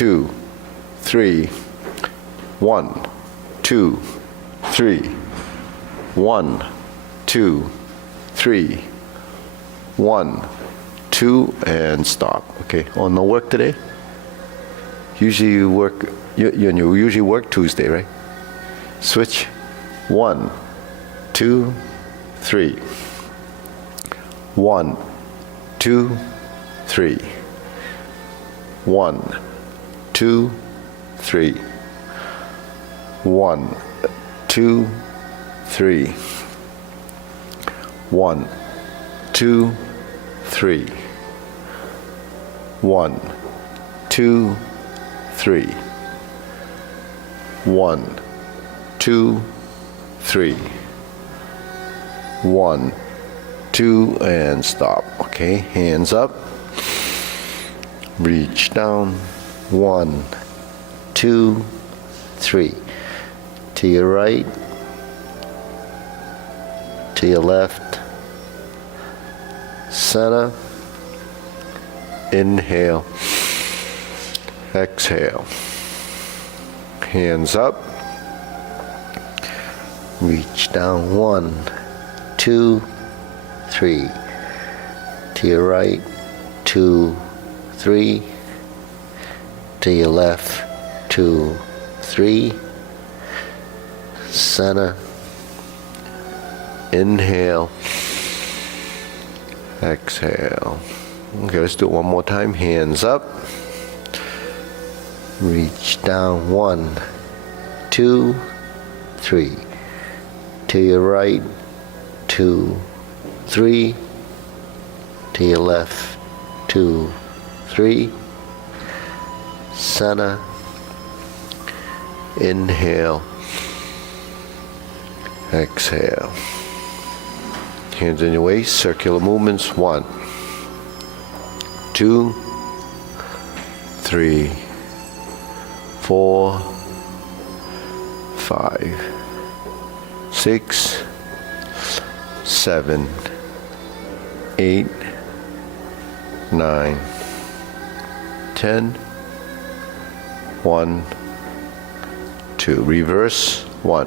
2, 3. 1, 2, 3. 1, 2, 3. 1, 2, and stop. Okay. Oh, no work today? Usually you work. You usually work Tuesday, right? Switch. 1, 2, 3. 1, 2, 3. 1, 2, 3. 1, 2, 3. 1, 2, 3. 1, 2, 3. 1, 2, 3. 1, 2, and stop. Okay, hands up. Reach down. 1, 2, 3. To your right, to your left, center, inhale, exhale, hands up, reach down. 1, 2, 3. To your right, 2, 3. To your left, 2, 3. Center, inhale, exhale. Okay, let's do it one more time. Hands up, reach down. 1, 2, 3. To your right, 2, 3. To your left, 2, 3. Center, inhale, exhale. Hands in your waist, circular movements. 1, 2, 3, 4, 5, 6, 7, 8, 9, 10. 1, 2. Reverse. 1,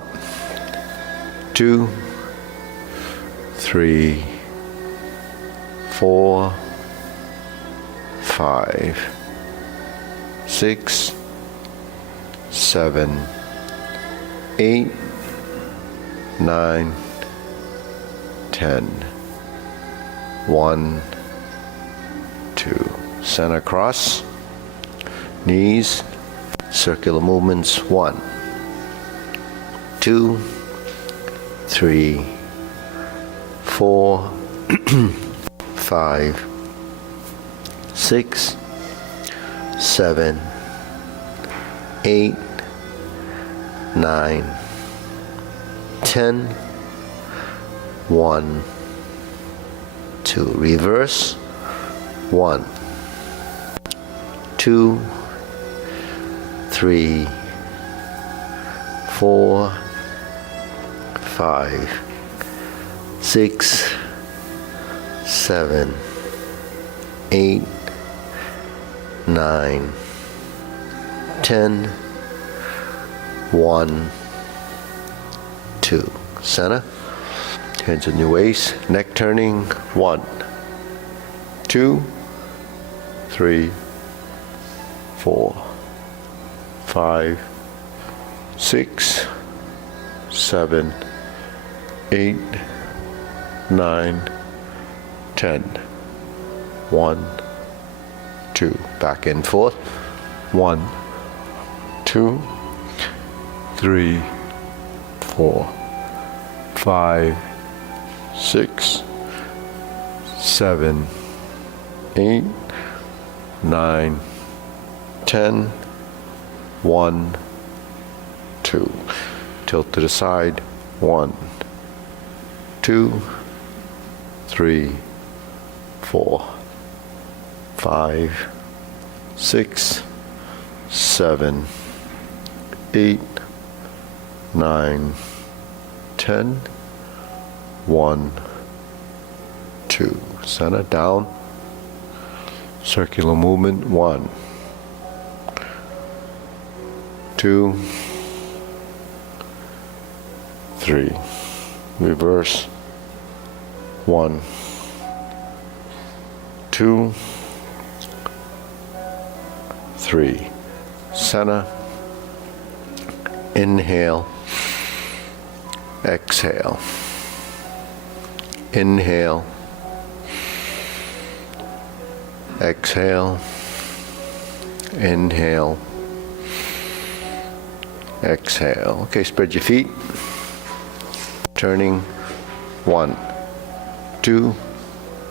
2, 3, 4, 5, 6, 7, 8, 9, 10. 1, 2. Center cross. Knees. Circular movements. 1, 2, 3, 4, 5, 6, 7, 8, 9, 10. 1, 2. Reverse. 1, 2, 3, 4, 5, 6, 7, 8, 9, 10. 1, 2. Center. Hands in your waist. Neck turning. 1, 2, 3, 4, 5, 6, 7, 8, 9, 10. 1, 2. Back and forth. 1, 2, 3, 4, 5, 6, 7, 8, 9, 10. 1, 2. Tilt to the side. 1, 2, 3, 4, 5, 6, 7, 8, 9, 10. 1, 2. Center down. Circular movement. 1, 2, 3. Reverse. 1, 2, 3. Center. Inhale. Exhale. Inhale. Exhale. Inhale. Exhale. Okay, spread your feet. Turning. 1, 2,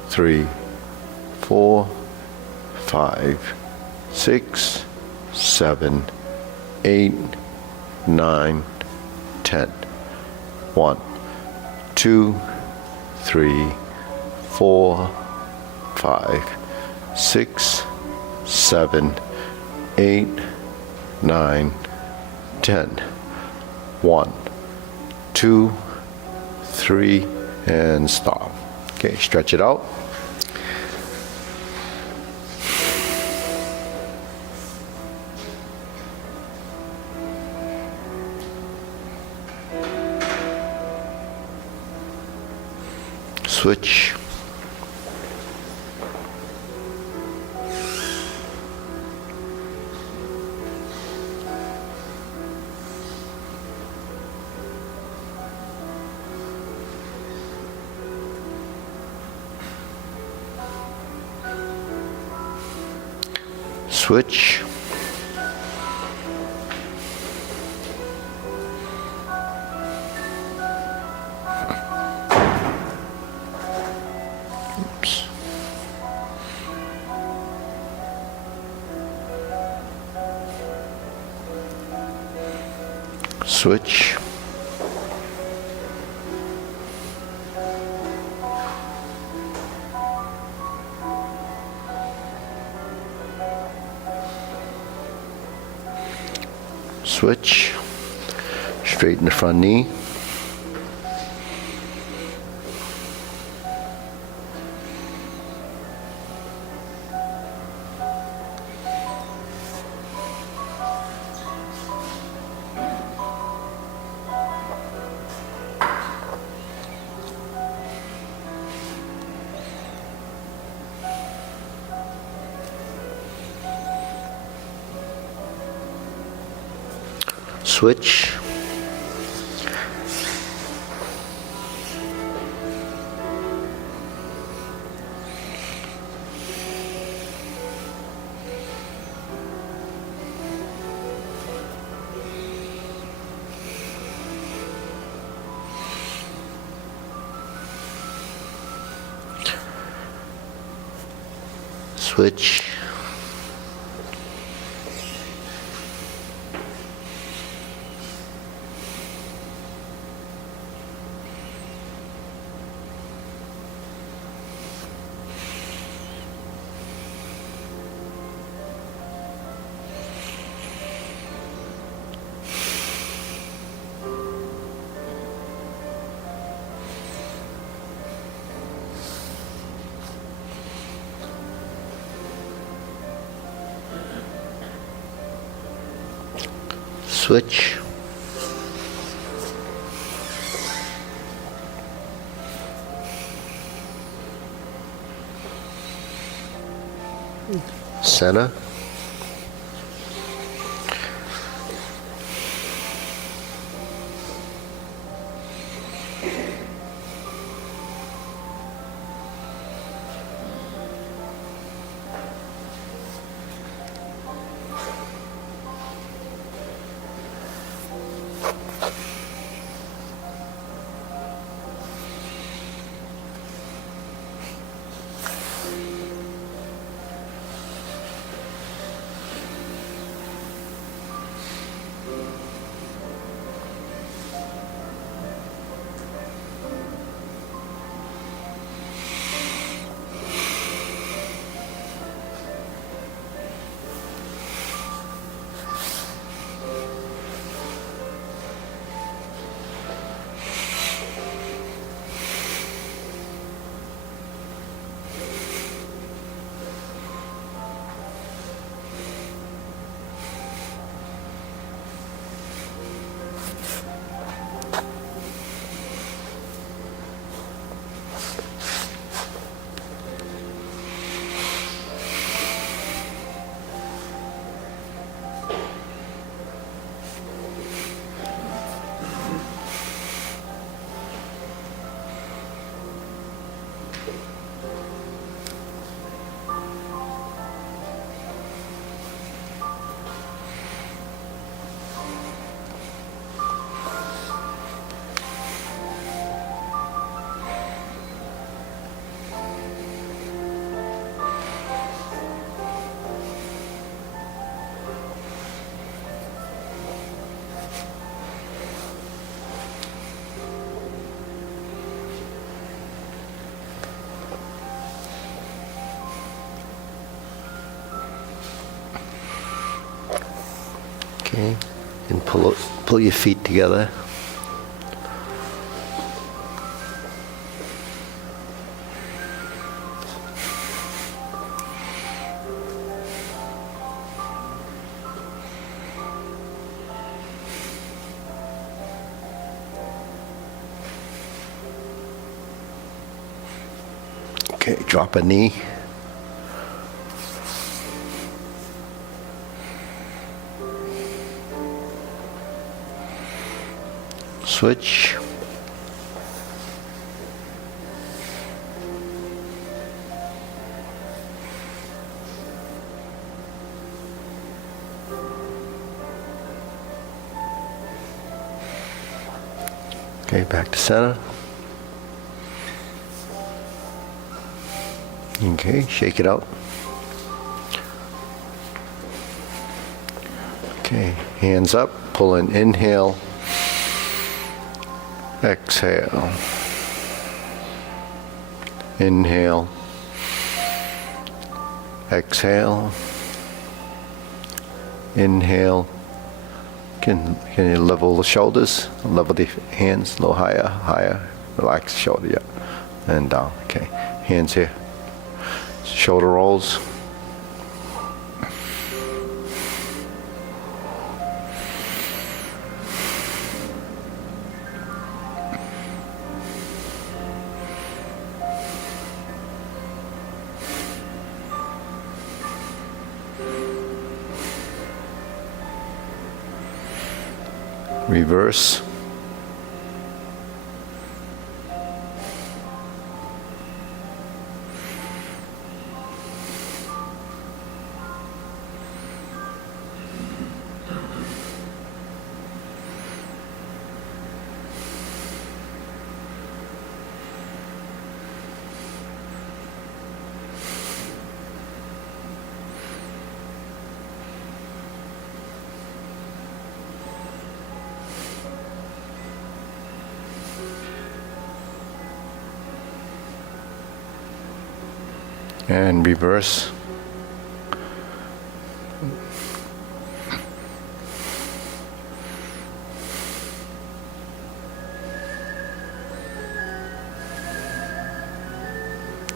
3, 4, 5, 6, 7, 8, 9, 10. 1, 2, 3, 4, 5, 6, 7, 8, 9, 10. 1, 2, 3, and stop. Okay, stretch it out. Switch. Switch. Oops. Switch. Switch. Straighten the front knee. Switch. Switch. Switch. Center. Okay, and pull your feet together. Okay, drop a knee. Switch. Okay, back to center. Okay, shake it out. Okay, hands up, pull in, inhale, exhale, inhale, exhale, inhale. Can you level the shoulders, level the hands a little higher, higher, relax the shoulder, yeah, and down, okay. Hands here, shoulder rolls. Reverse. And reverse.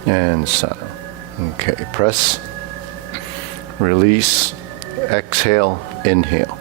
And center. Okay, press, release, exhale, inhale.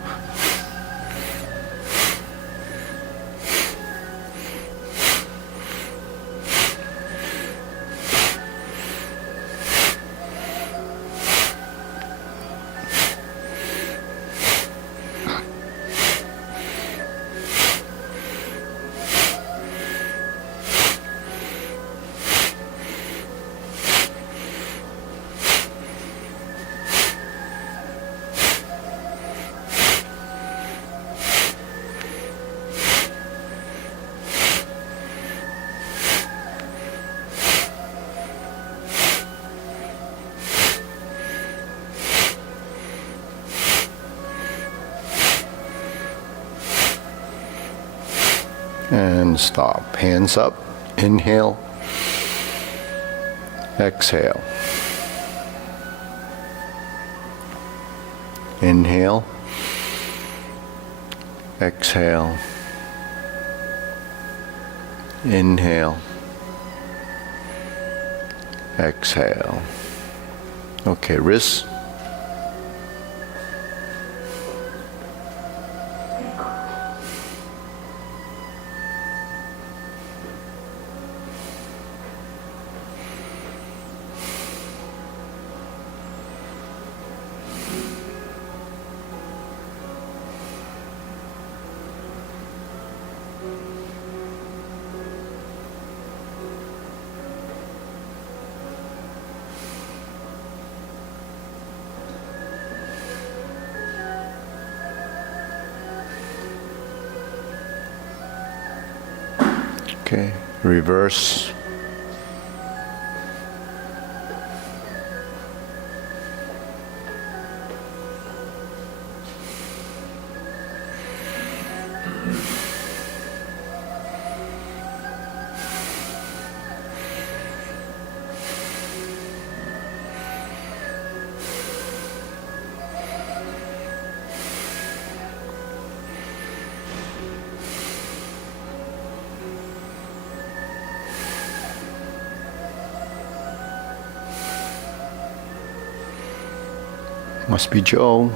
And stop. Hands up. Inhale. Exhale. Inhale. Exhale. Inhale. Exhale. Okay, wrists. Okay, reverse. Must be Joe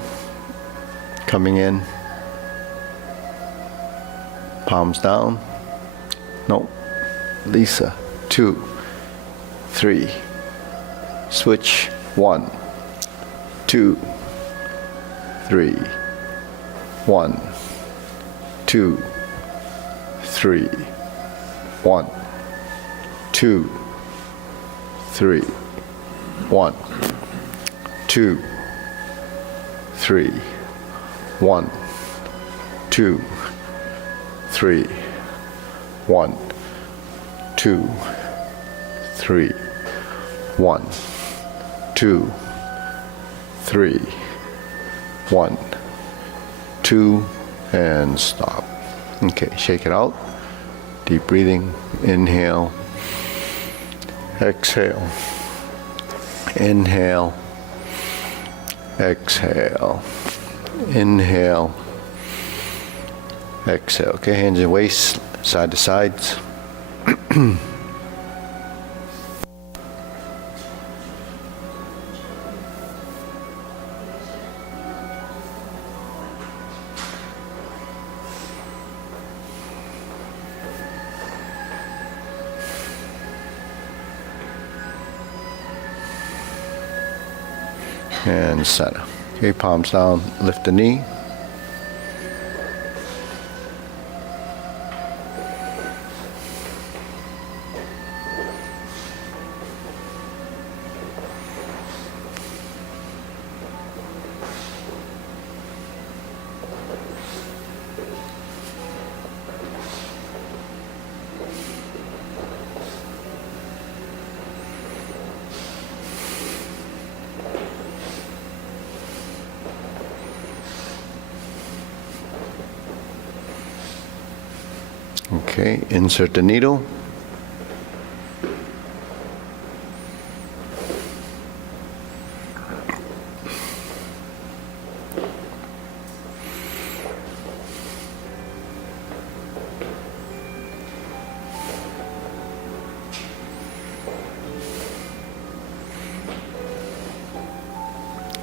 coming in. Palms down. No. Lisa. 2, 3. Switch. 1, 2, 3. 1, 2, 3. 1, 2, 3. 1, 2, 3. 1, 2, 3. 1, 2, 3. 1, 2, 3. 1, 2, and stop. Okay, shake it out. Deep breathing. Inhale. Exhale. Inhale. Exhale. Inhale. Exhale. Okay, hands and waist, side to sides. And center. Okay, palms down, lift the knee. Okay, insert the needle.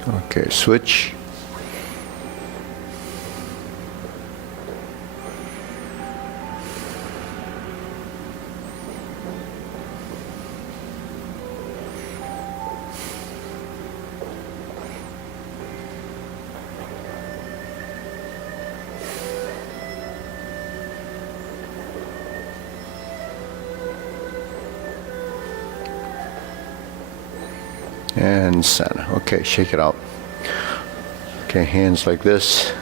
Okay, switch. And center. Okay, shake it out. Okay, hands like this.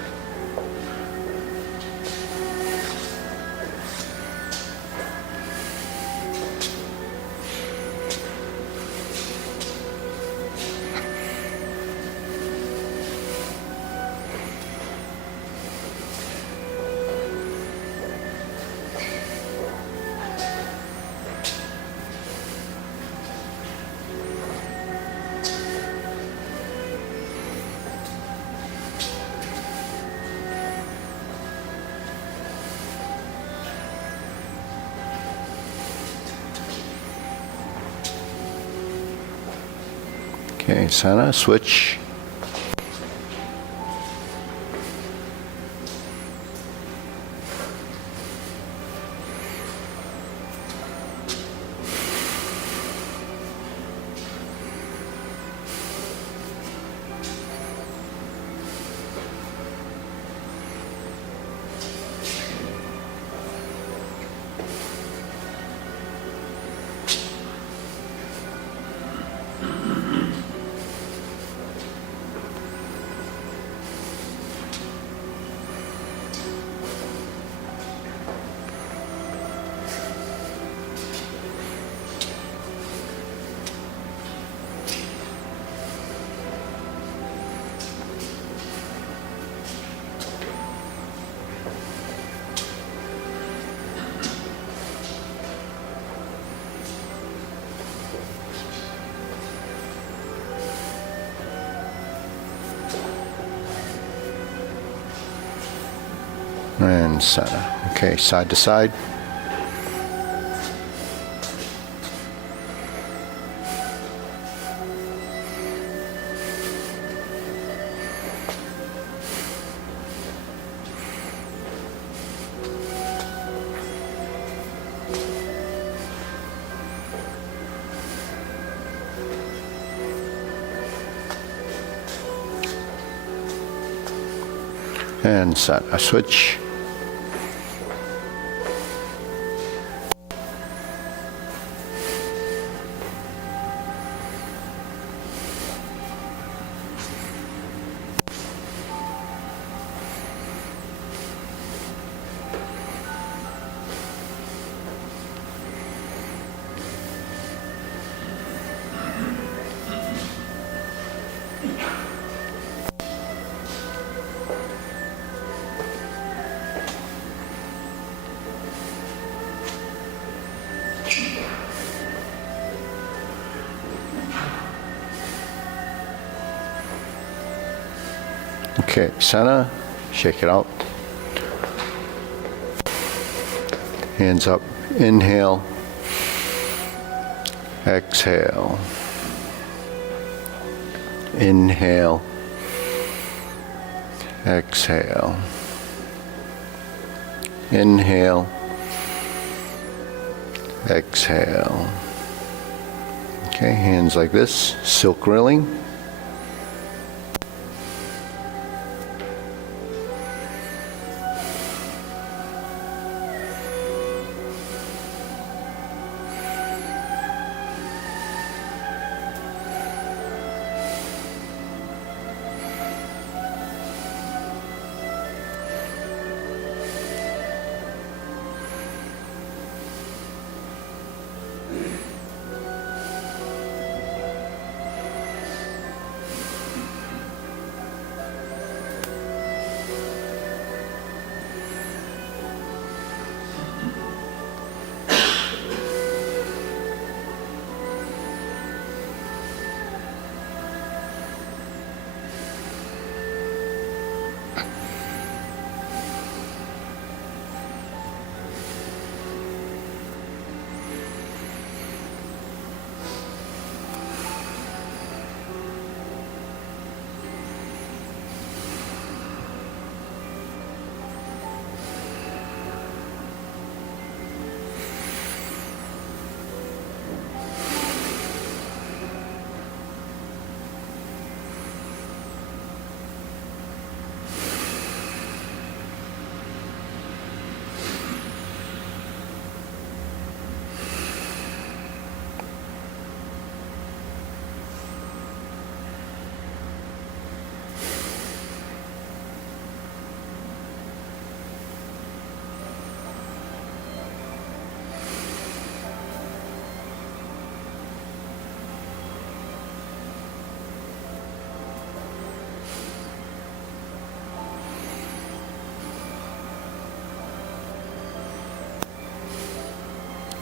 Okay, center, switch. and center. Okay, side to side. And center. Switch. Okay, center, shake it out. Hands up, inhale, exhale, inhale, exhale, inhale, exhale. Okay, hands like this, silk rilling.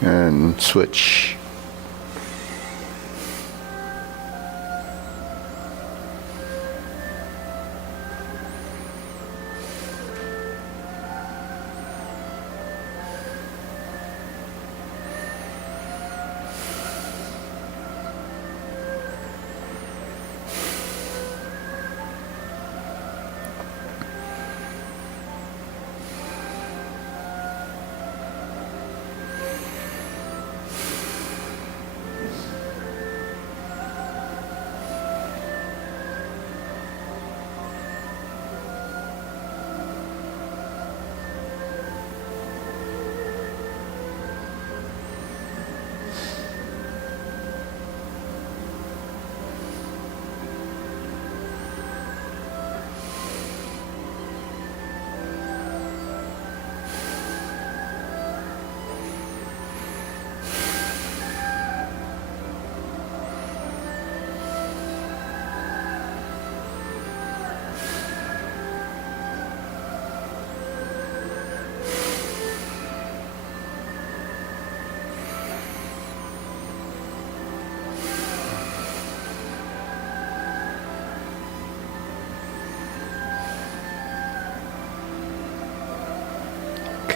And switch.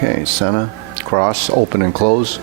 Okay, center, cross, open and close.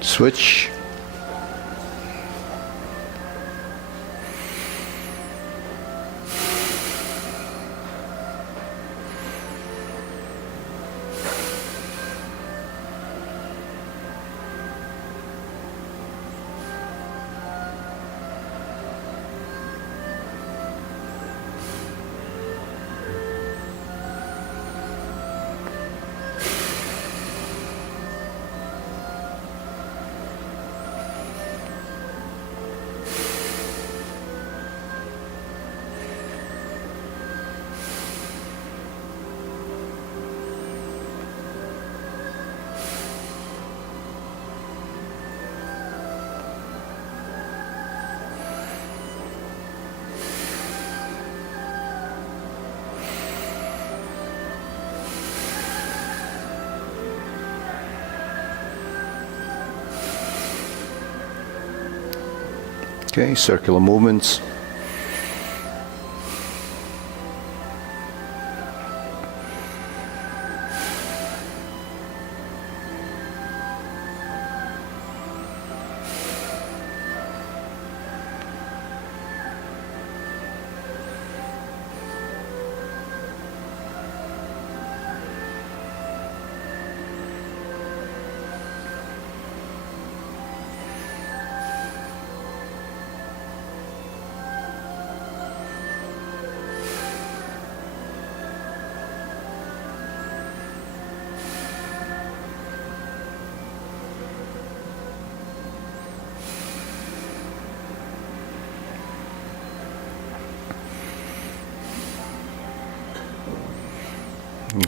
Switch. Okay, circular movements.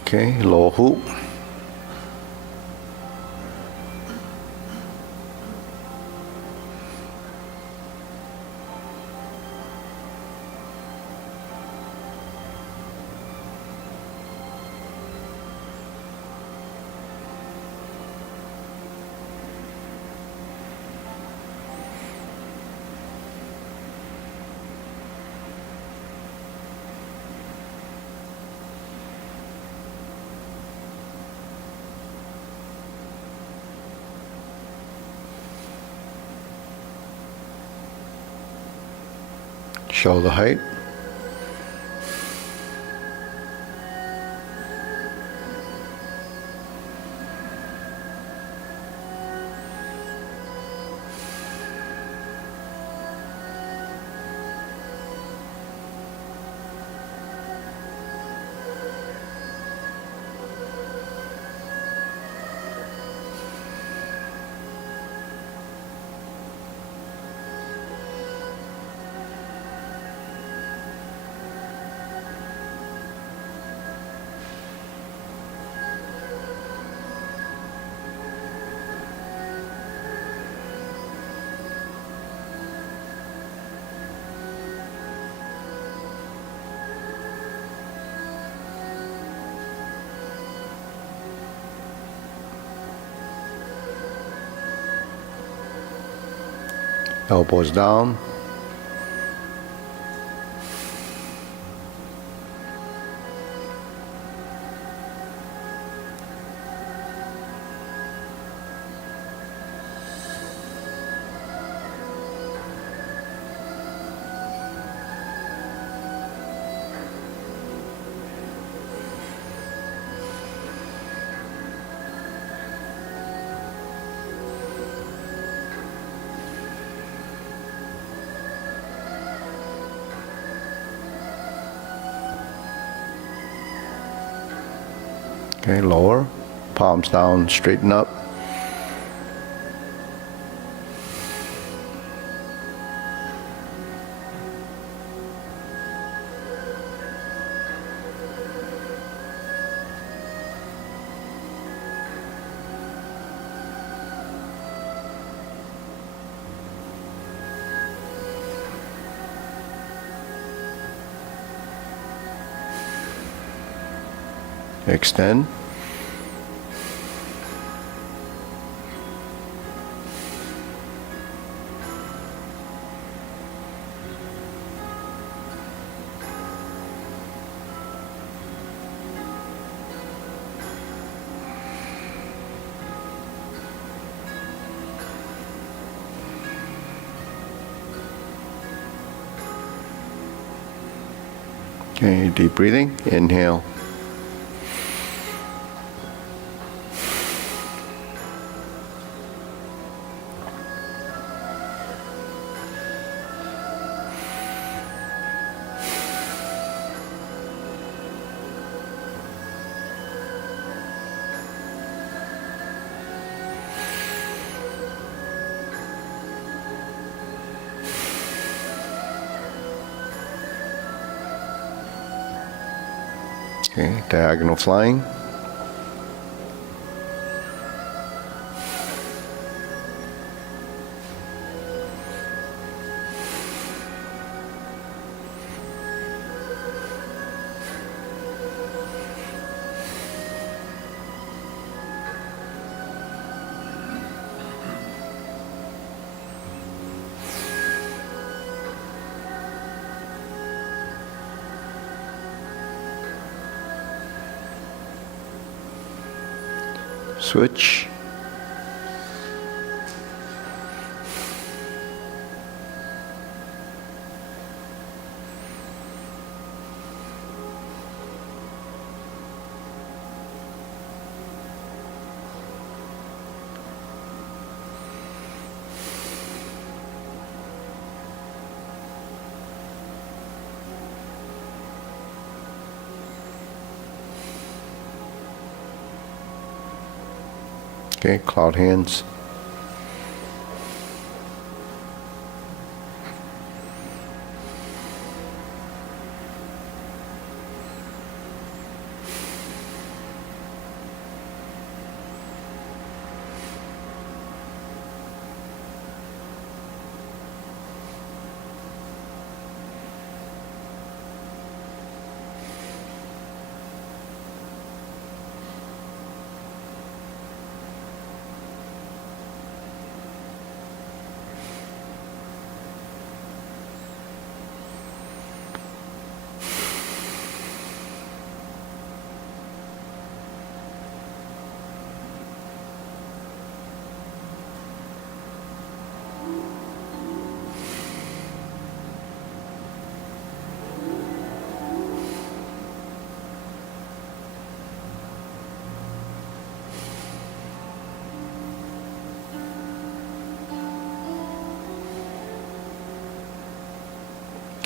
Okay, lower hoop. Shoulder height. Elbows down. Okay, lower, palms down, straighten up. Extend. Okay, deep breathing. Inhale. Okay, diagonal flying. Switch. Okay, cloud hands.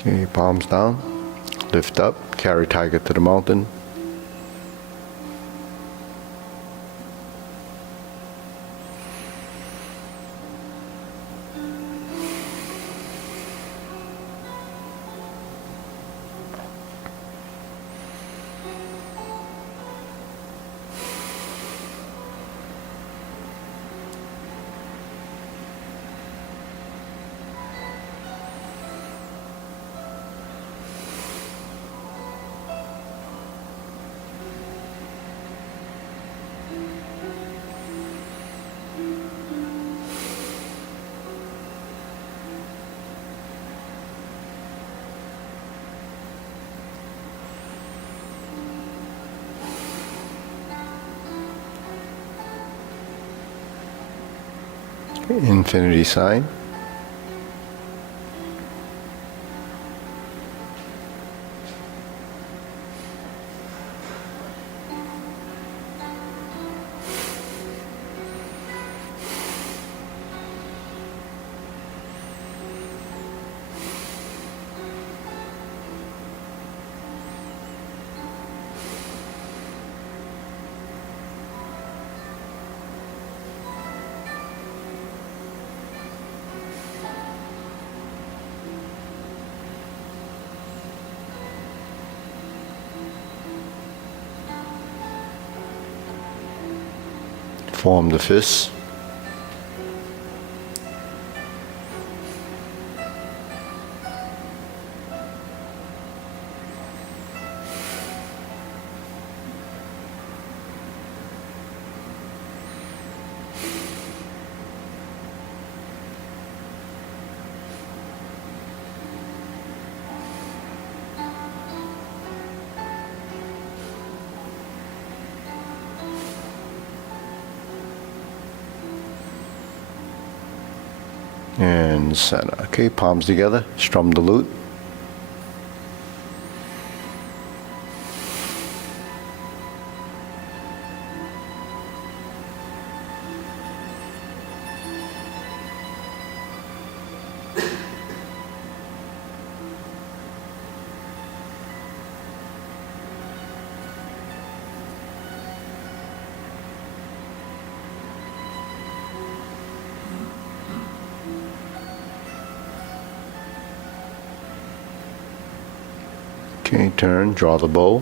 Okay, palms down. Lift up. Carry tiger to the mountain. Infinity sign. Form the fist. And center. Okay, palms together, strum the lute. Okay, turn, draw the bow.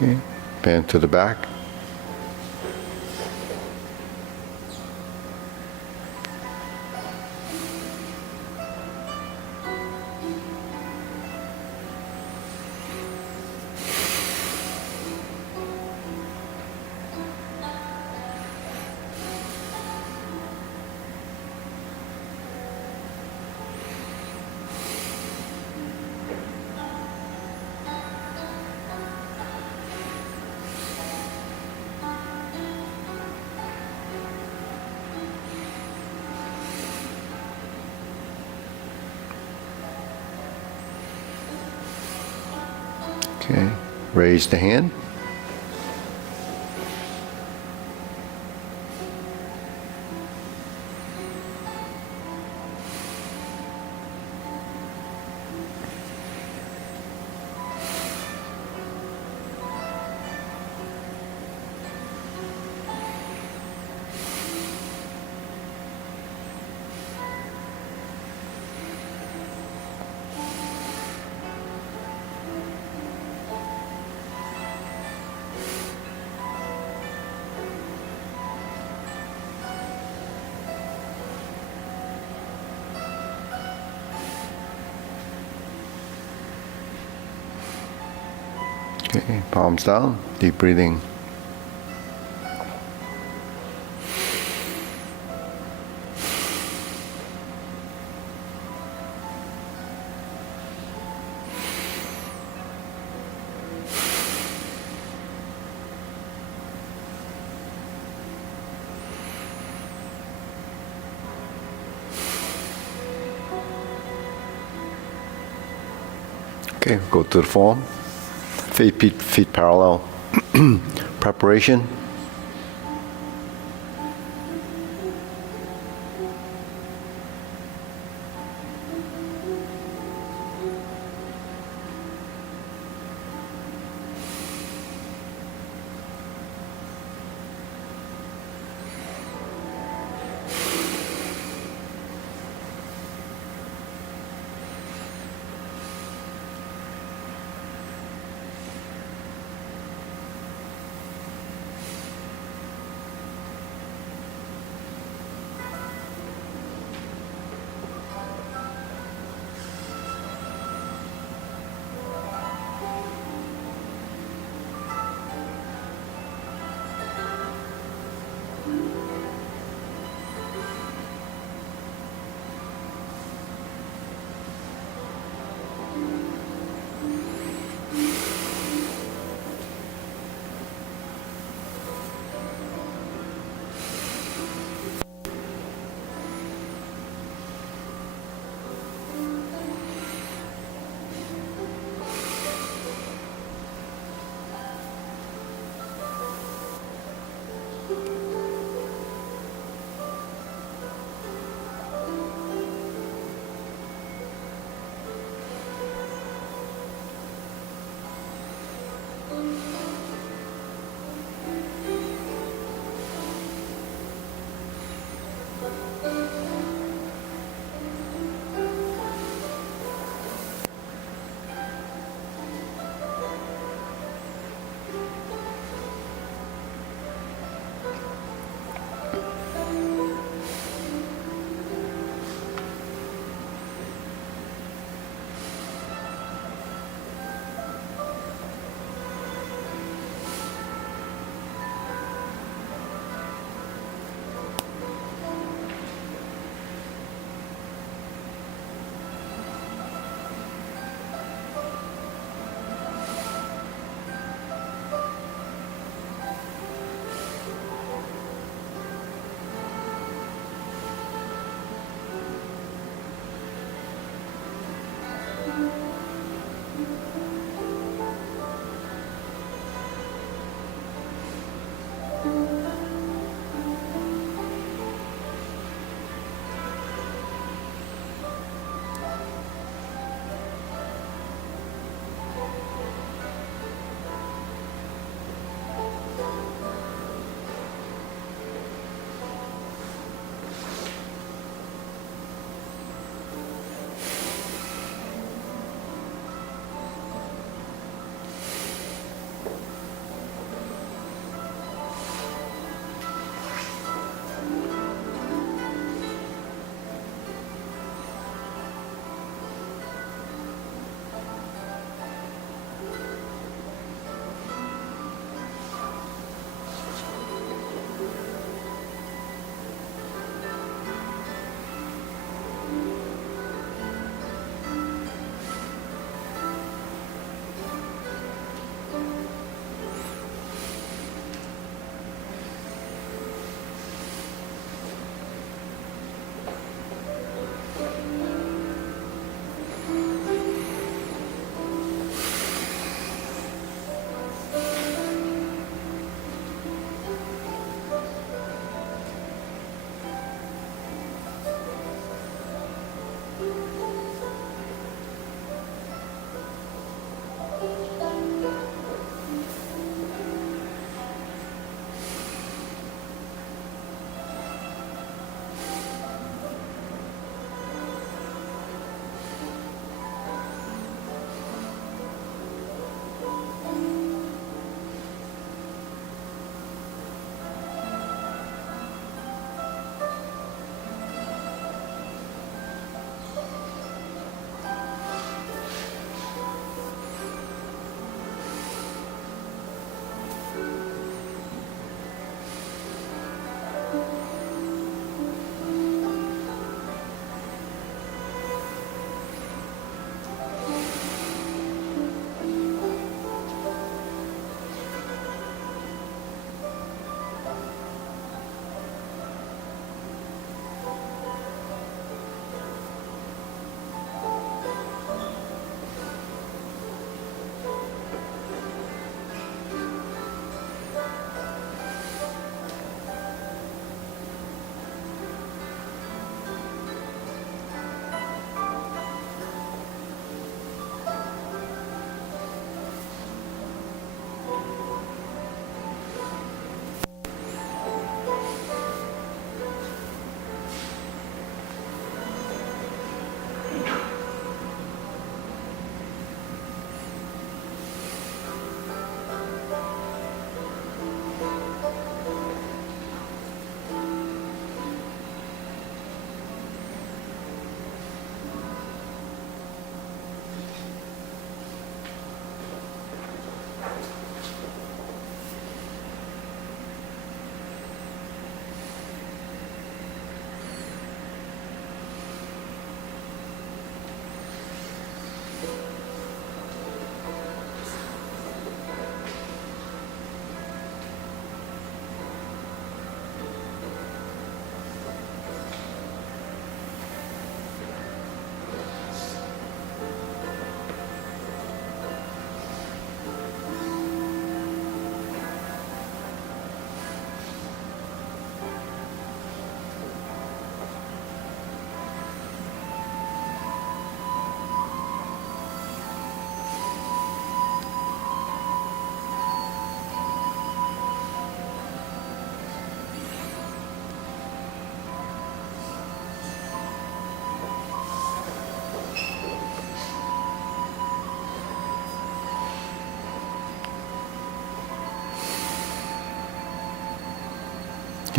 Okay, bend to the back. Okay, raise the hand. Okay, palms down, deep breathing. Okay, go to the form. Feet parallel. Preparation.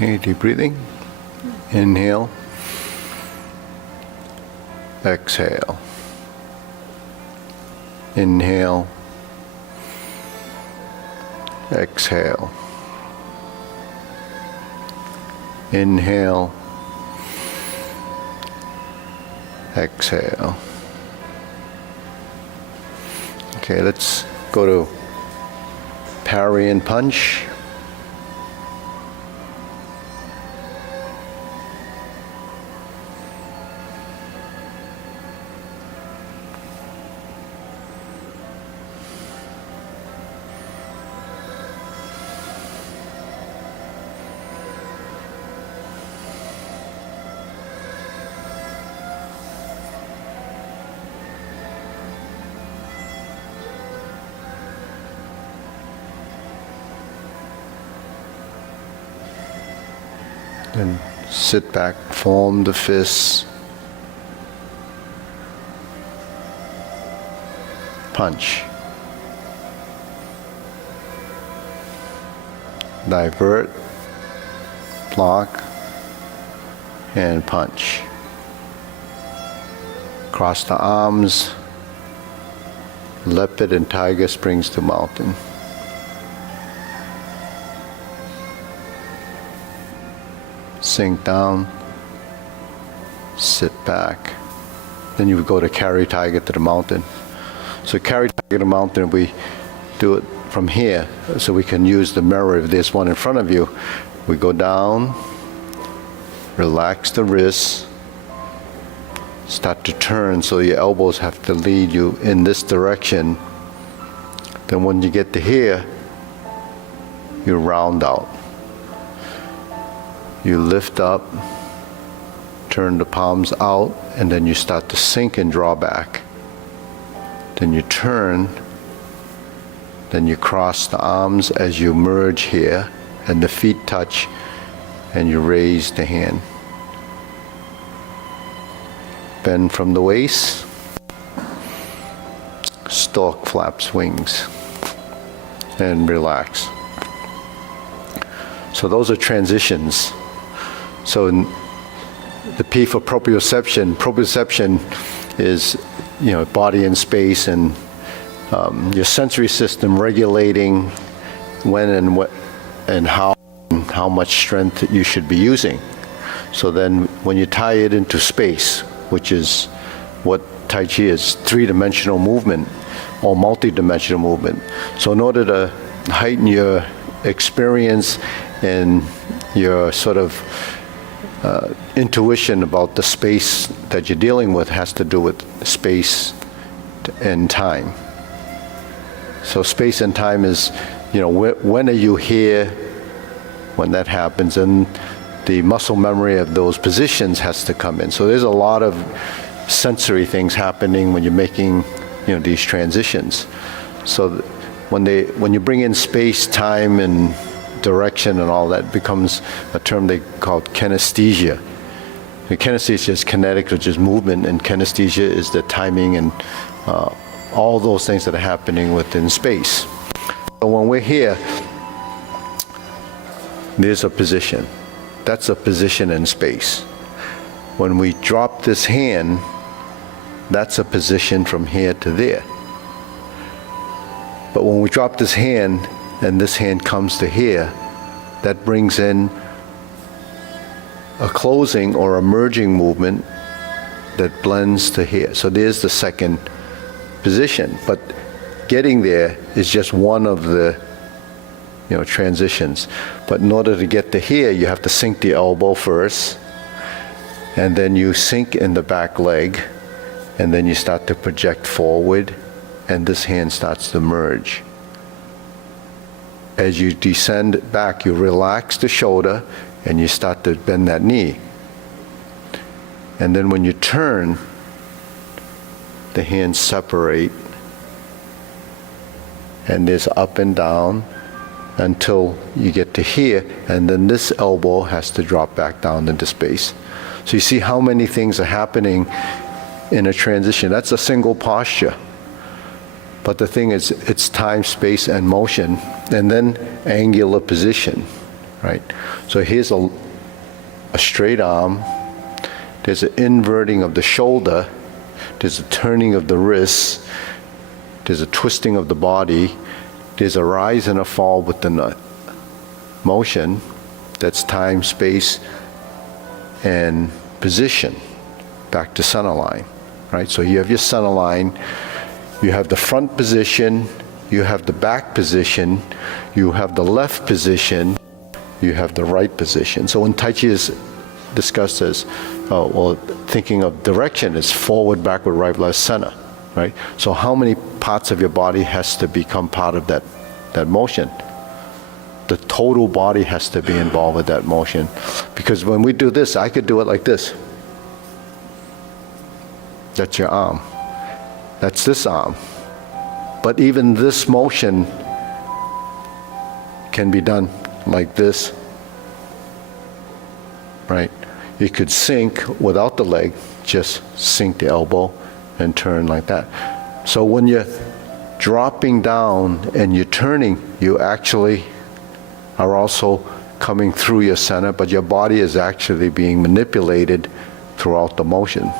Okay, deep breathing. Inhale. Exhale. Inhale. Exhale. Inhale. Exhale. Okay, let's go to parry and punch. Then sit back, form the fists, punch, divert, block, and punch. Cross the arms, leopard and tiger springs to mountain. Sink down, sit back. Then you would go to carry tiger to the mountain. So carry tiger to the mountain, we do it from here, so we can use the mirror if there's one in front of you. We go down, relax the wrists, start to turn so your elbows have to lead you in this direction. Then when you get to here, you round out. You lift up, turn the palms out, and then you start to sink and draw back. Then you turn, then you cross the arms as you merge here, and the feet touch, and you raise the hand. Bend from the waist, stork flaps wings, and relax. So those are transitions. So the P for proprioception. Proprioception is, body and space, and your sensory system regulating when and what and how much strength you should be using. So then when you tie it into space, which is what Tai Chi is, three-dimensional movement or multi-dimensional movement. So in order to heighten your experience and your sort of intuition about the space that you're dealing with has to do with space and time. So space and time is, when are you here when that happens, and the muscle memory of those positions has to come in. So there's a lot of sensory things happening when you're making, these transitions. So when you bring in space, time, and direction and all that, becomes a term they call kinesthesia. And kinesthesia is kinetic, which is movement, and kinesthesia is the timing and all those things that are happening within space. So when we're here, there's a position. That's a position in space. When we drop this hand, that's a position from here to there. But when we drop this hand, and this hand comes to here, that brings in a closing or a merging movement that blends to here. So there's the second position. But getting there is just one of the transitions. But in order to get to here, you have to sink the elbow first, and then you sink in the back leg, and then you start to project forward, and this hand starts to merge. As you descend back, you relax the shoulder, and you start to bend that knee. And then when you turn, the hands separate, and there's up and down until you get to here, and then this elbow has to drop back down into space. So you see how many things are happening in a transition. That's a single posture. But the thing is, it's time, space, and motion, and then angular position, right? So here's a straight arm. There's an inverting of the shoulder. There's a turning of the wrists. There's a twisting of the body. There's a rise and a fall with the motion. That's time, space, and position. Back to center line, right? So you have your center line. You have the front position, you have the back position, you have the left position, you have the right position. So when Tai Chi is discussed as, thinking of direction, is forward, backward, right, left, center, right? So how many parts of your body has to become part of that motion? The total body has to be involved with that motion. Because when we do this, I could do it like this. That's your arm. That's this arm. But even this motion can be done like this right? You could sink without the leg, just sink the elbow and turn like that. So when you're dropping down and you're turning, you actually are also coming through your center, but your body is actually being manipulated throughout the motion.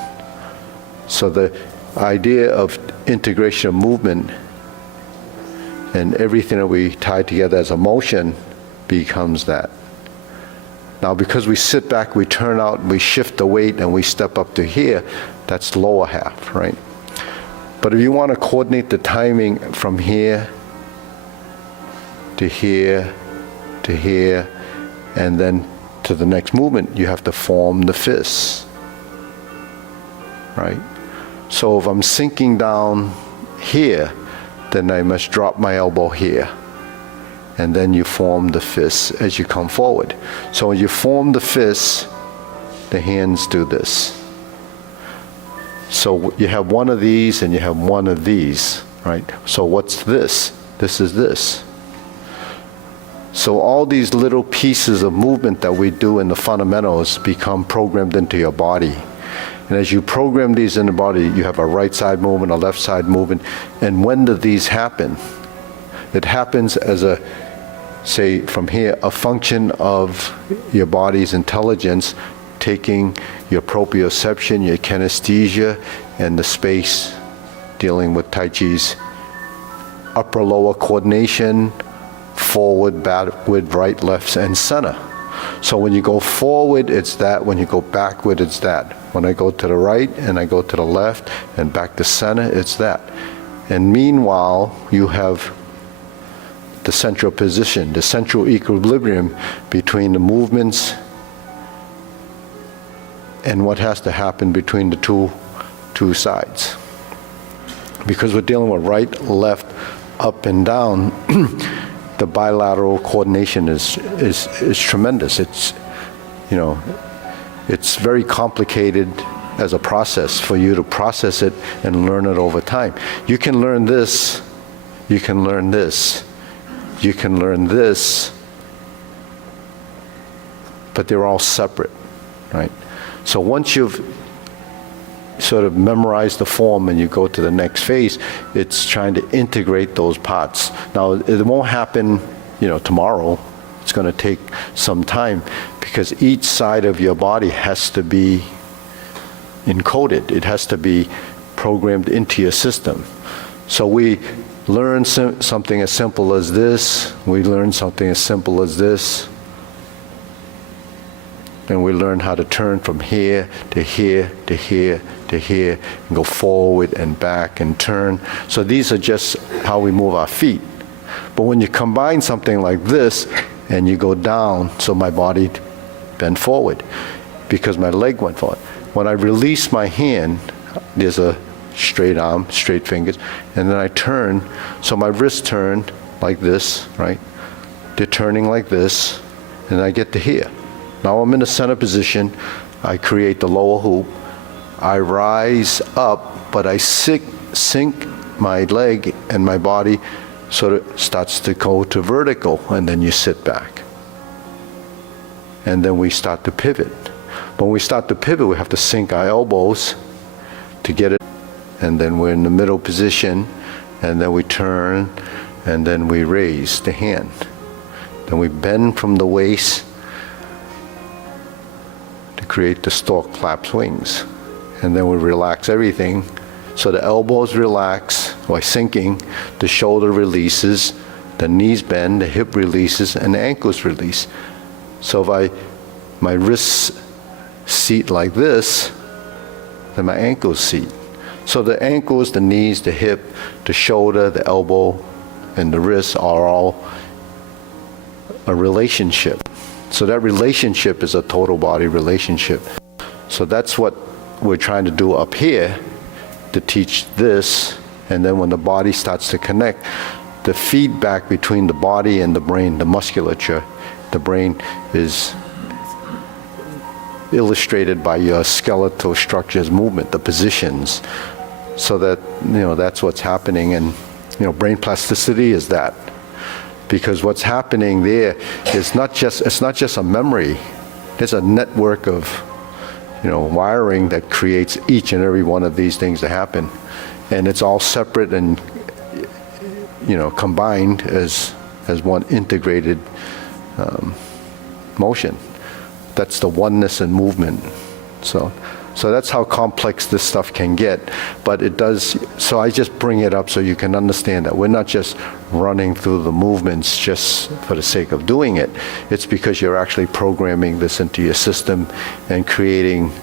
So the idea of integration of movement and everything that we tie together as a motion becomes that. Now because we sit back, we turn out, we shift the weight and we step up to here, that's lower half, right? But if you want to coordinate the timing from here to here to here and then to the next movement, you have to form the fists, right? So if I'm sinking down here, then I must drop my elbow here. And then you form the fists as you come forward. So when you form the fists, the hands do this. So you have one of these and you have one of these, right? So what's this? This is this. So all these little pieces of movement that we do in the fundamentals become programmed into your body. And as you program these in the body, you have a right side movement, a left side movement. And when do these happen? It happens as a, say from here, a function of your body's intelligence taking your proprioception, your kinesthesia, and the space, dealing with Tai Chi's upper-lower coordination, forward, backward, right, left, and center. So when you go forward, it's that. When you go backward, it's that. When I go to the right and I go to the left and back to center, it's that. And meanwhile, you have the central position, the central equilibrium between the movements and what has to happen between the two sides. Because we're dealing with right, left, up and down, the bilateral coordination is tremendous. It's, you know, it's very complicated as a process for you to process it and learn it over time. You can learn this, you can learn this, you can learn this, but they're all separate, right? So once you've sort of memorized the form and you go to the next phase, it's trying to integrate those parts. Now, it won't happen, you know, tomorrow. It's going to take some time because each side of your body has to be encoded. It has to be programmed into your system. So we learn something as simple as this. We learn something as simple as this. And we learn how to turn from here to here to here to here and go forward and back and turn. So these are just how we move our feet. But when you combine something like this and you go down, so my body bent forward because my leg went forward. When I release my hand, there's a straight arm, straight fingers, and then I turn, so my wrists turn like this, right? They're turning like this, and I get to here. Now I'm in the center position, I create the lower hoop, I rise up, but I sink my leg and my body sort of starts to go to vertical, and then you sit back. And then we start to pivot. When we start to pivot, we have to sink our elbows to get it, and then we're in the middle position, and then we turn, and then we raise the hand. Then we bend from the waist, create the stork flaps wings. And then we relax everything. So the elbows relax by sinking, the shoulder releases, the knees bend, the hip releases, and the ankles release. So if my wrists seat like this, then my ankles seat. So the ankles, the knees, the hip, the shoulder, the elbow, and the wrists are all a relationship. So that relationship is a total body relationship. So that's what we're trying to do up here, to teach this, and then when the body starts to connect, the feedback between the body and the brain, the musculature, the brain is illustrated by your skeletal structures movement, the positions, so that, you know, that's what's happening. And, you know, brain plasticity is that. Because what's happening there is it's not just a memory there's a network of, wiring that creates each and every one of these things to happen. And it's all separate and, combined as one integrated motion. That's the oneness in movement. So that's how complex this stuff can get. But it does, so I just bring it up so you can understand that we're not just running through the movements just for the sake of doing it. It's because you're actually programming this into your system and creating,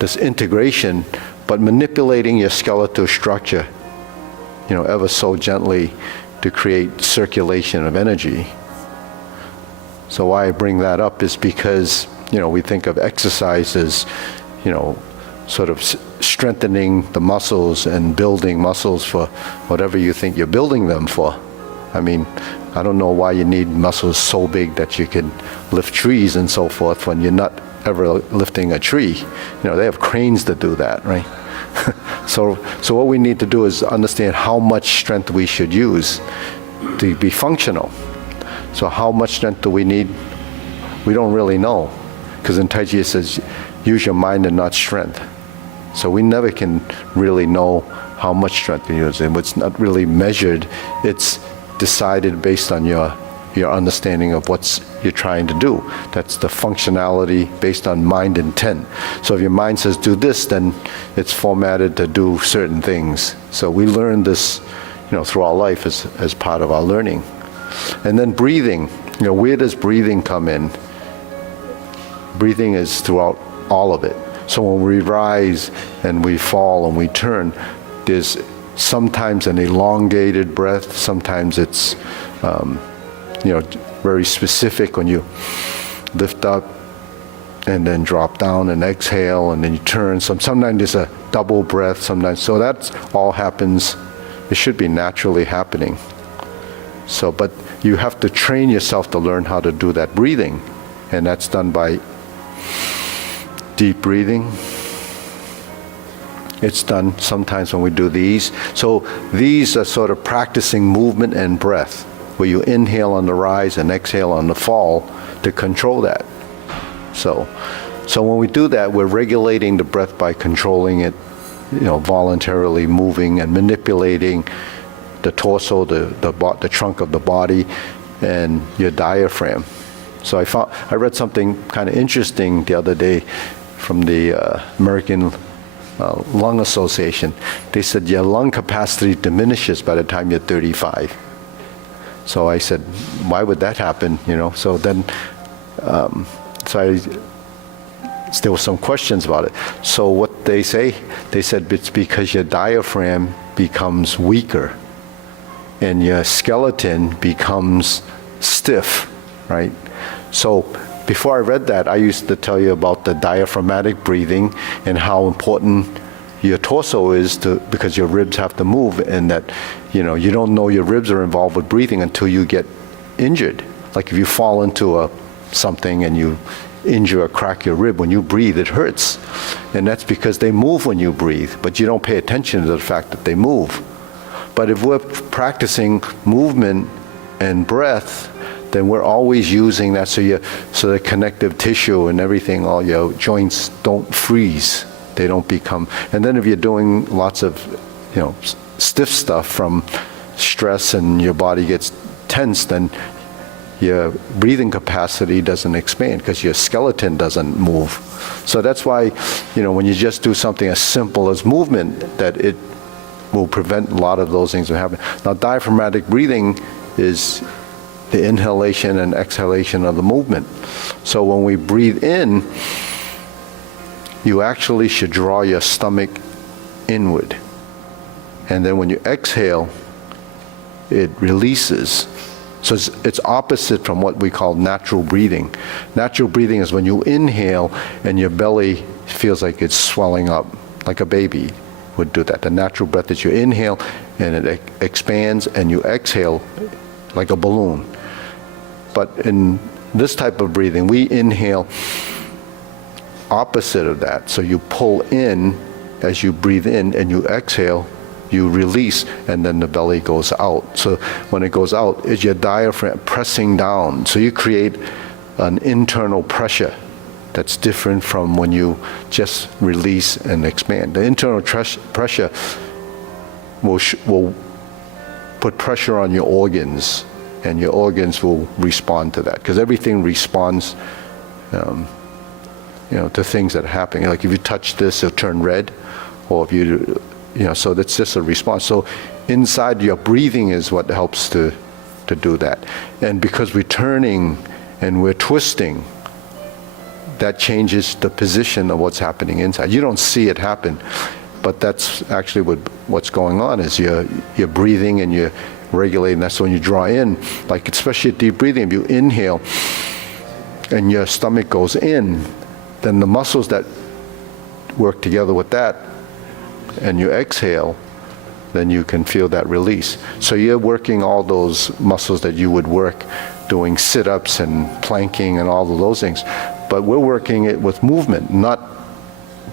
this integration, but manipulating your skeletal structure, ever so gently to create circulation of energy. So why I bring that up is because, we think of exercise as, sort of strengthening the muscles and building muscles for whatever you think you're building them for. I mean, I don't know why you need muscles so big that you can lift trees and so forth when you're not ever lifting a tree. They have cranes that do that, right? So what we need to do is understand how much strength we should use to be functional. So how much strength do we need? We don't really know. Because in Tai Chi it says, use your mind and not strength. So we never can really know how much strength you use. And it's not really measured. It's decided based on your understanding of what you're trying to do. That's the functionality based on mind intent. So if your mind says do this, then it's formatted to do certain things. So we learn this, through our life as part of our learning. And then breathing. Where does breathing come in? Breathing is throughout all of it. So when we rise and we fall and we turn, there's sometimes an elongated breath, sometimes it's very specific when you lift up and then drop down and exhale and then you turn. Sometimes there's a double breath, sometimes. So that all happens, it should be naturally happening. So, but you have to train yourself to learn how to do that breathing. And that's done by deep breathing. It's done sometimes when we do these. So these are sort of practicing movement and breath, where you inhale on the rise and exhale on the fall to control that. So when we do that, we're regulating the breath by controlling it, voluntarily moving and manipulating the torso, the trunk of the body, and your diaphragm. So I read something kind of interesting the other day from the American Lung Association. They said your lung capacity diminishes by the time you're 35. So I said, why would that happen? So then, there were some questions about it. So what they said it's because your diaphragm becomes weaker and your skeleton becomes stiff, right? So before I read that, I used to tell you about the diaphragmatic breathing and how important your torso is because your ribs have to move, and that you don't know your ribs are involved with breathing until you get injured. Like if you fall into something and you injure or crack your rib, when you breathe it hurts, and that's because they move when you breathe, but you don't pay attention to the fact that they move. But if we're practicing movement and breath, then we're always using that so the connective tissue and everything, all your joints don't freeze. They don't become, and then if you're doing lots of, stiff stuff from stress and your body gets tense, then your breathing capacity doesn't expand because your skeleton doesn't move. So that's why, when you just do something as simple as movement, that it will prevent a lot of those things from happening. Now, diaphragmatic breathing is the inhalation and exhalation of the movement. So when we breathe in, you actually should draw your stomach inward. And then when you exhale, it releases. So it's opposite from what we call natural breathing. Natural breathing is when you inhale and your belly feels like it's swelling up, like a baby would do that. The natural breath is you inhale and it expands, and you exhale like a balloon. But in this type of breathing, we inhale opposite of that. So you pull in as you breathe in, and you exhale, you release, and then the belly goes out. So when it goes out, it's your diaphragm pressing down. So you create an internal pressure that's different from when you just release and expand. The internal pressure will put pressure on your organs, and your organs will respond to that, because everything responds to things that are happening. Like if you touch this, it'll turn red, or if so that's just a response. So inside, your breathing is what helps to do that. And because we're turning and we're twisting, that changes the position of what's happening inside. You don't see it happen, but that's actually what's going on, is you're breathing and you're regulating. That's when you draw in, like especially deep breathing, if you inhale and your stomach goes in, then the muscles that work together with that, and you exhale, then you can feel that release. So you're working all those muscles that you would work doing sit-ups and planking and all of those things. But we're working it with movement, not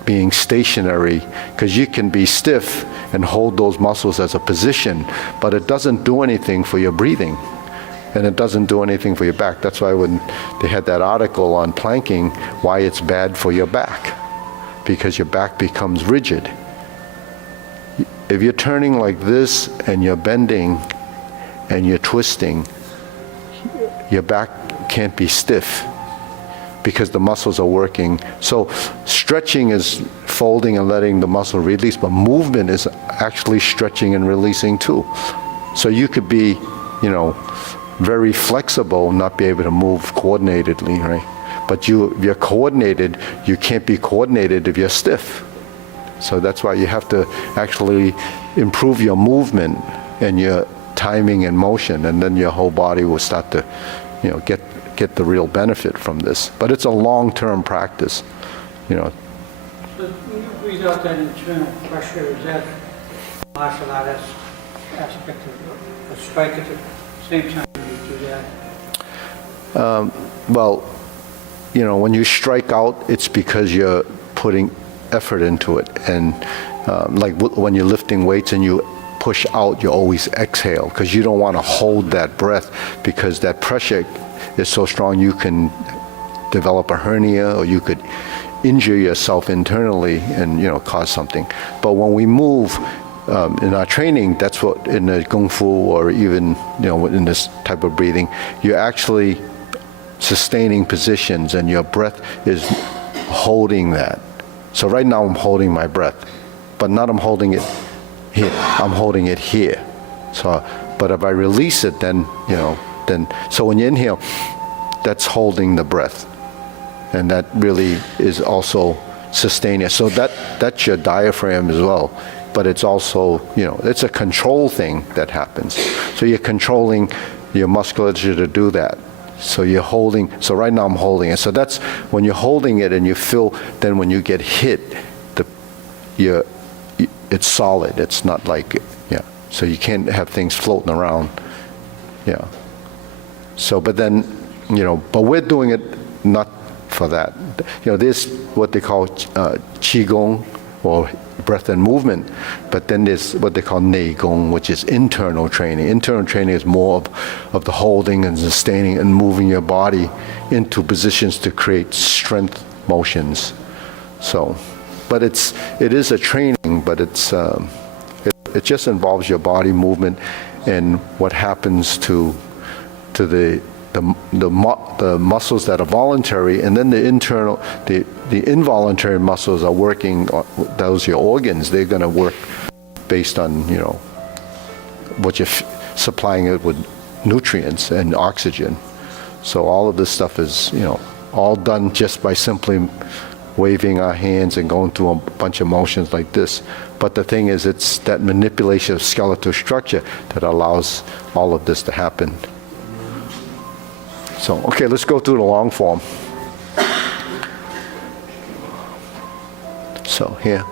being stationary, because you can be stiff and hold those muscles as a position, but it doesn't do anything for your breathing, and it doesn't do anything for your back. That's why when they had that article on planking, why it's bad for your back, because your back becomes rigid. If you're turning like this and you're bending and you're twisting, your back can't be stiff because the muscles are working. So stretching is folding and letting the muscle release, but movement is actually stretching and releasing too. So you could be, very flexible, not be able to move coordinatedly, right? But if you're coordinated, you can't be coordinated if you're stiff. So that's why you have to actually improve your movement and your timing and motion, and then your whole body will start to, get the real benefit from this. But it's a long-term practice, So when you breathe out that internal pressure, is that martial art aspect of a strike at the same time you do that? well, when you strike out, it's because you're putting effort into it. And like when you're lifting weights and you push out, you always exhale, because you don't want to hold that breath, because that pressure is so strong you can develop a hernia, or you could injure yourself internally and cause something. But when we move in our training, that's what in the Kung Fu, or even in this type of breathing, you're actually sustaining positions, and your breath is holding that. So right now I'm holding my breath, but not I'm holding it here. I'm holding it here. So, but if I release it, then so when you inhale, that's holding the breath, and that really is also sustaining. So that's your diaphragm as well. But it's also, it's a control thing that happens. So you're controlling your musculature to do that. So you're holding, so right now I'm holding it. So that's when you're holding it and you feel, then when you get hit, it's solid. It's not like, so you can't have things floating around. Yeah. So, but then, but we're doing it not for that. There's what they call Qigong, or breath and movement, but then there's what they call Neigong, which is internal training. Internal training is more of the holding and sustaining and moving your body into positions to create strength motions. So, but it is a training, but it just involves your body movement and what happens to the muscles that are voluntary, and then the involuntary muscles are working. Those are your organs. They're going to work based on what you're supplying it with nutrients and oxygen. So all of this stuff is all done just by simply waving our hands and going through a bunch of motions like this. But the thing is, it's that manipulation of skeletal structure that allows all of this to happen. So, okay, let's go through the long form. So, here.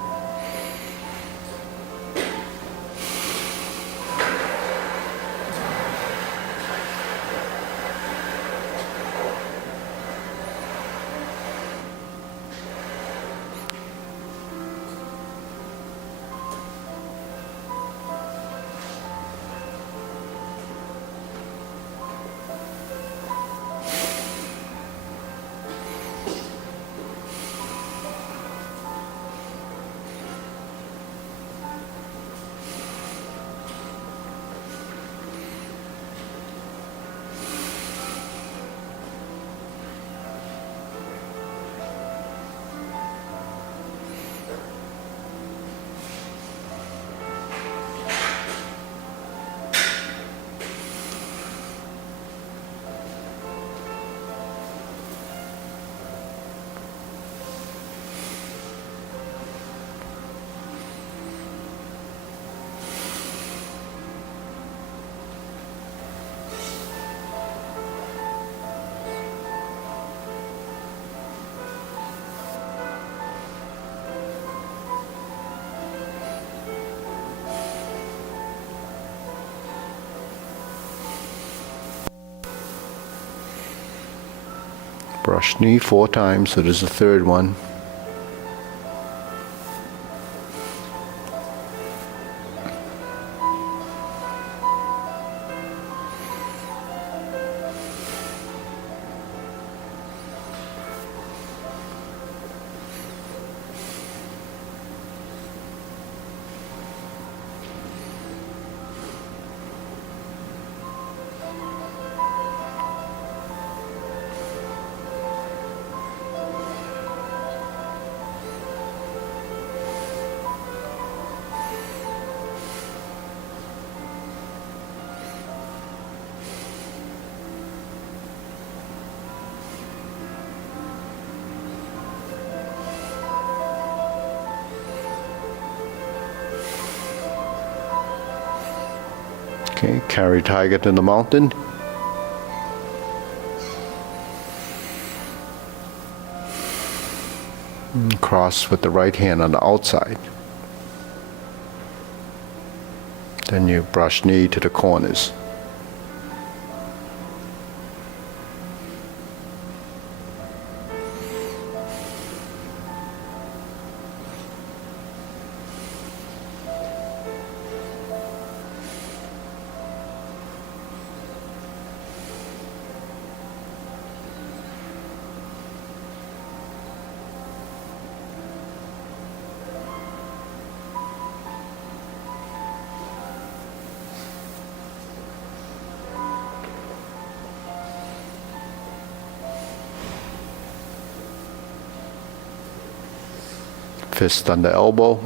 Brush knee 4 times, so there's a third one. Okay, carry tiger to the mountain. And cross with the right hand on the outside. Then you brush knee to the corners. Fist on the elbow.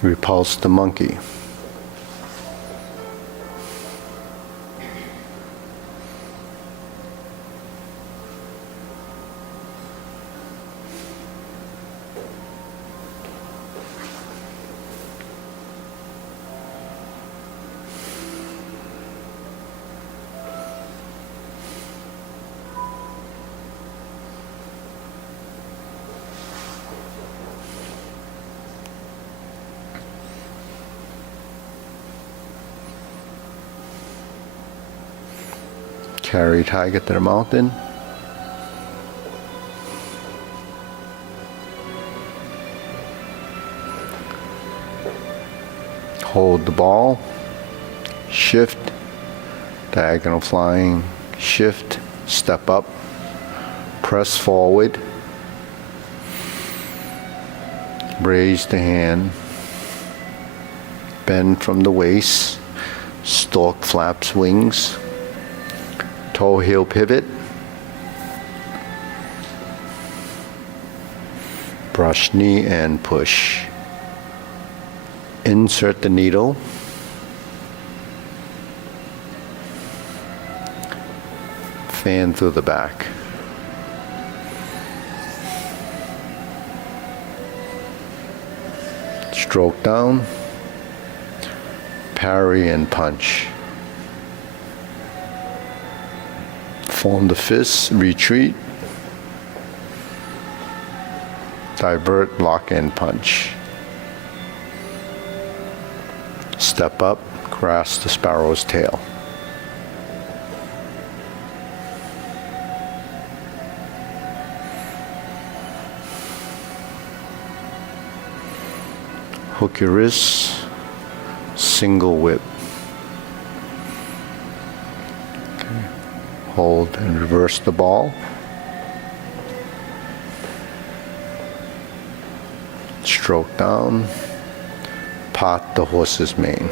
Repulse the monkey. Carry tiger to the mountain. Hold the ball. Shift. Diagonal flying. Shift. Step up. Press forward. Raise the hand. Bend from the waist. Stork flaps wings. Toe heel pivot. Brush knee and push. Insert the needle. Fan through the back. Stroke down. Parry and punch. Form the fists, retreat, divert, lock and punch. Step up, grasp the sparrow's tail. Hook your wrists, single whip. Hold and reverse the ball. Stroke down. Part the horse's mane.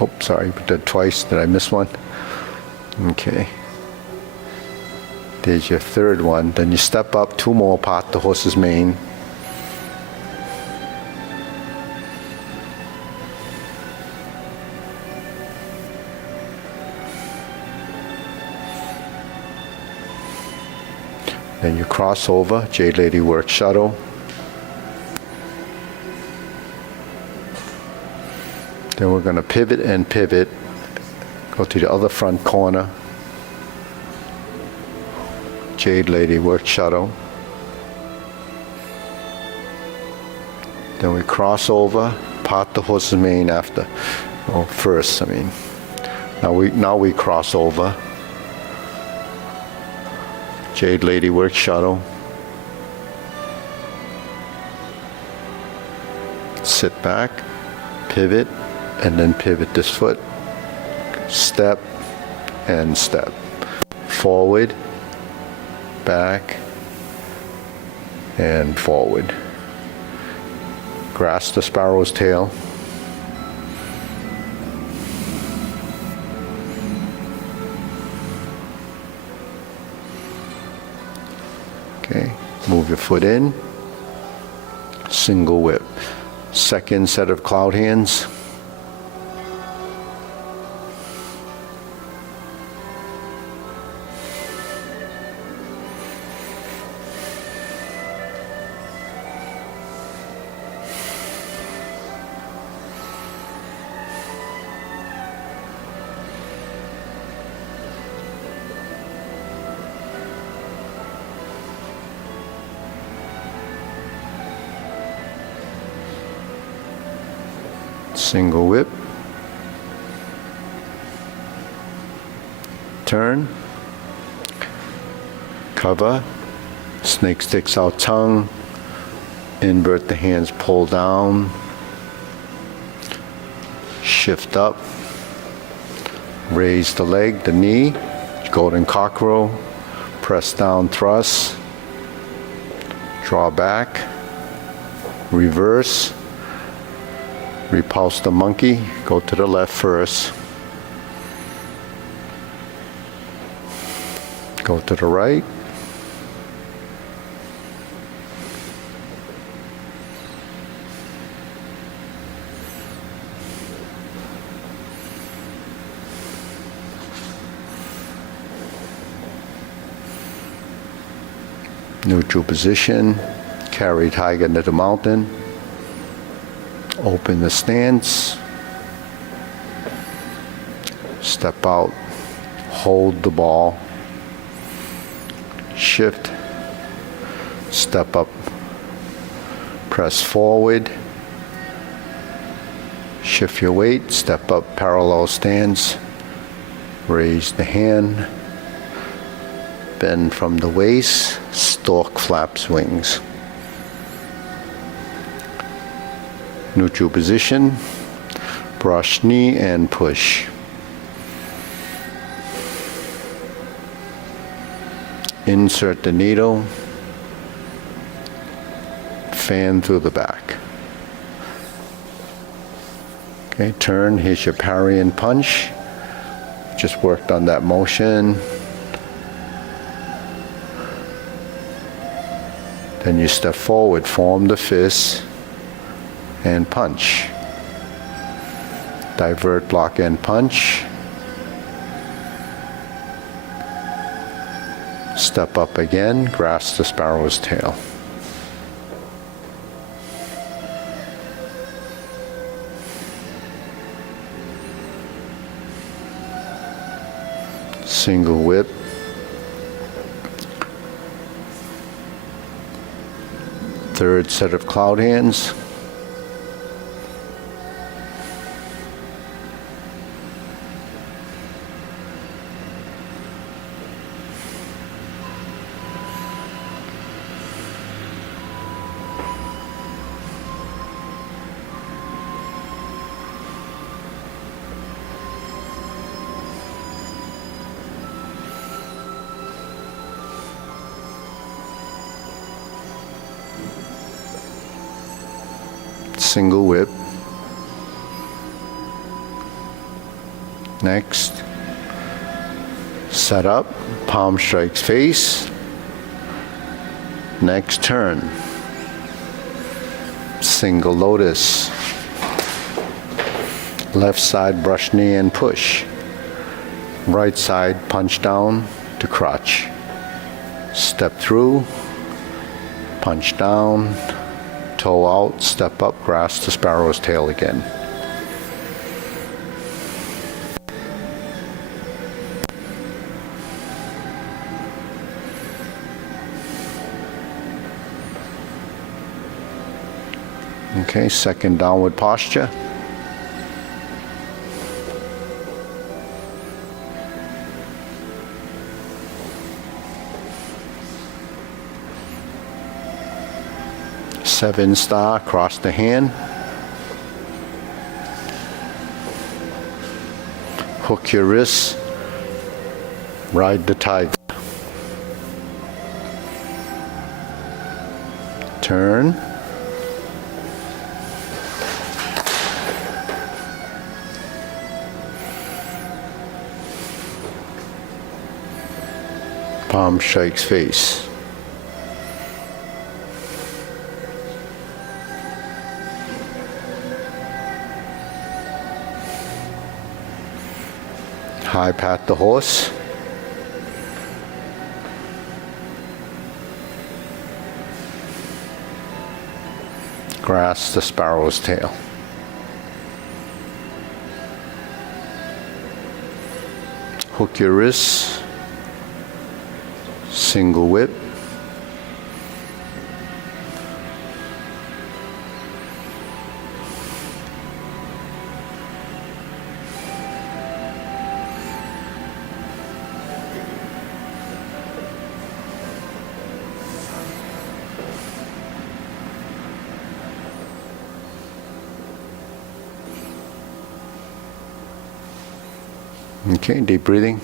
Oh, sorry, we did twice. Did I miss one? Okay. There's your third one. Then you step up 2 more, part the horse's mane. Then you cross over, Jade Lady work shuttle. Then we're going to pivot and pivot, go to the other front corner. Jade Lady work shuttle. Then we cross over, part the horse's mane after, or first, I mean. Now we cross over. Jade Lady work shuttle. Sit back, pivot, and then pivot this foot. Step and step. Forward, back, and forward. Grasp the sparrow's tail. Okay, move your foot in. Single whip. Second set of cloud hands. Single whip. Turn. Cover. Snake sticks out tongue. Invert the hands, pull down. Shift up. Raise the leg, the knee. Golden cockerel. Press down, thrust. Draw back. Reverse. Repulse the monkey, go to the left first. Go to the right. Neutral position, carry tiger into the mountain. Open the stance, step out, hold the ball, shift, step up, press forward, shift your weight, step up, parallel stance, raise the hand, bend from the waist, stork flaps wings. Neutral position, brush knee and push. Insert the needle, fan through the back. Okay, turn, here's your parry and punch. Just worked on that motion. Then you step forward, form the fist, and punch. Divert, block, and punch. Step up again, grasp the sparrow's tail. Single whip. Third set of cloud hands. Single whip. Next, set up, palm strikes face. Next turn. Single lotus. Left side brush knee and push. Right side punch down to crotch. Step through, punch down, toe out, step up, grasp the sparrow's tail again. Okay, second downward posture. Seven star, cross the hand. Hook your wrists. Ride the tiger. Turn. Palm shakes face. High pat the horse. Grasp the sparrow's tail. Hook your wrists. Single whip. Okay, deep breathing.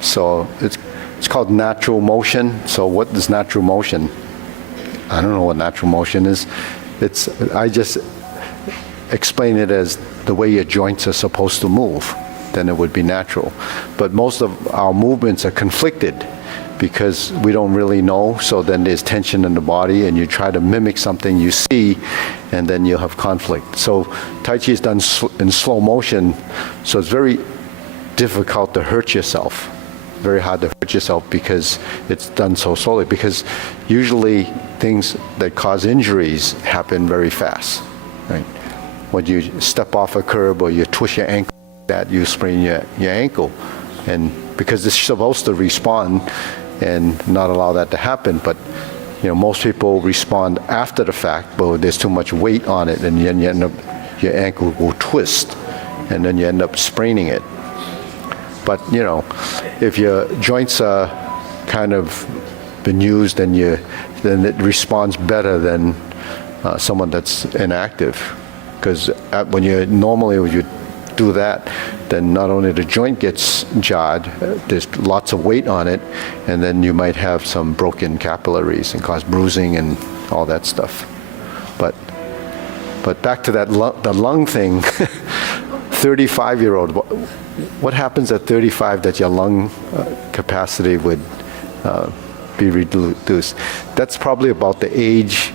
So it's called natural motion. So what is natural motion? I don't know what natural motion is. I just explain it as the way your joints are supposed to move. Then it would be natural. But most of our movements are conflicted because we don't really know. So then there's tension in the body, and you try to mimic something you see, and then you'll have conflict. So Tai Chi is done in slow motion, so it's very difficult to hurt yourself. Very hard to hurt yourself because it's done so slowly. Because usually things that cause injuries happen very fast, right? When you step off a curb or you twist your ankle, that you sprain your ankle, and because it's supposed to respond and not allow that to happen. But most people respond after the fact, but there's too much weight on it, and then you end up, your ankle will twist, and then you end up spraining it. But if your joints are kind of been used, then it responds better than someone that's inactive. Because when you do that, then not only the joint gets jarred, there's lots of weight on it, and then you might have some broken capillaries and cause bruising and all that stuff. But back to that the lung thing. 35-year-old, what happens at 35 that your lung capacity would be reduced? That's probably about the age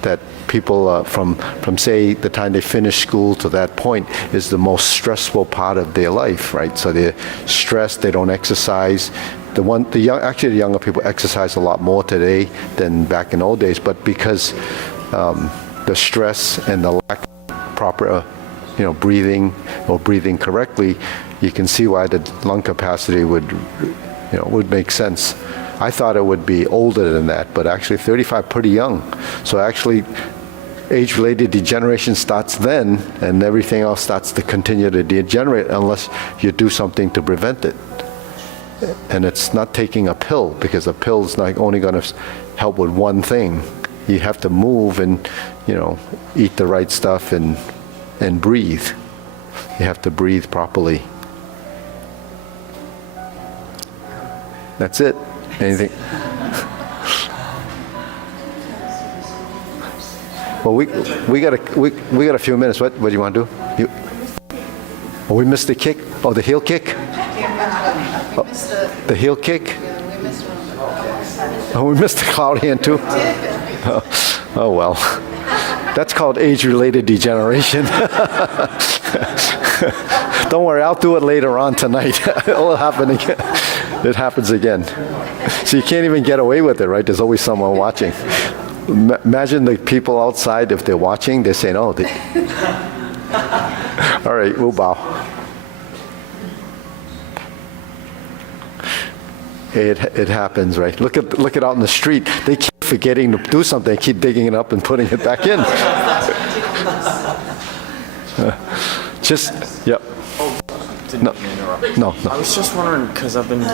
that people from say the time they finish school to that point is the most stressful part of their life, right? So they're stressed, they don't exercise. The younger people exercise a lot more today than back in old days, but because the stress and the lack of proper breathing or breathing correctly, you can see why the lung capacity would make sense. I thought it would be older than that, but actually 35, pretty young. So actually, age-related degeneration starts then, and everything else starts to continue to degenerate unless you do something to prevent it. And it's not taking a pill, because a pill is not only going to help with one thing. You have to move and eat the right stuff and breathe. You have to breathe properly. That's it. Anything? Well, we got a few minutes. What do you want to do? We missed the kick. Oh, the heel kick. Oh, the heel kick. Oh, we missed the cloud hand too. Oh well. That's called age-related degeneration. Don't worry, I'll do it later on tonight. It'll happen again. It happens again. So you can't even get away with it, right? There's always someone watching. Imagine the people outside, if they're watching, they're saying, oh, all right, we'll bow. It happens, right? Look at out in the street. They keep forgetting to do something. They keep digging it up and putting it back in. Just, yep. Didn't mean to interrupt. No. I was just wondering, because I've been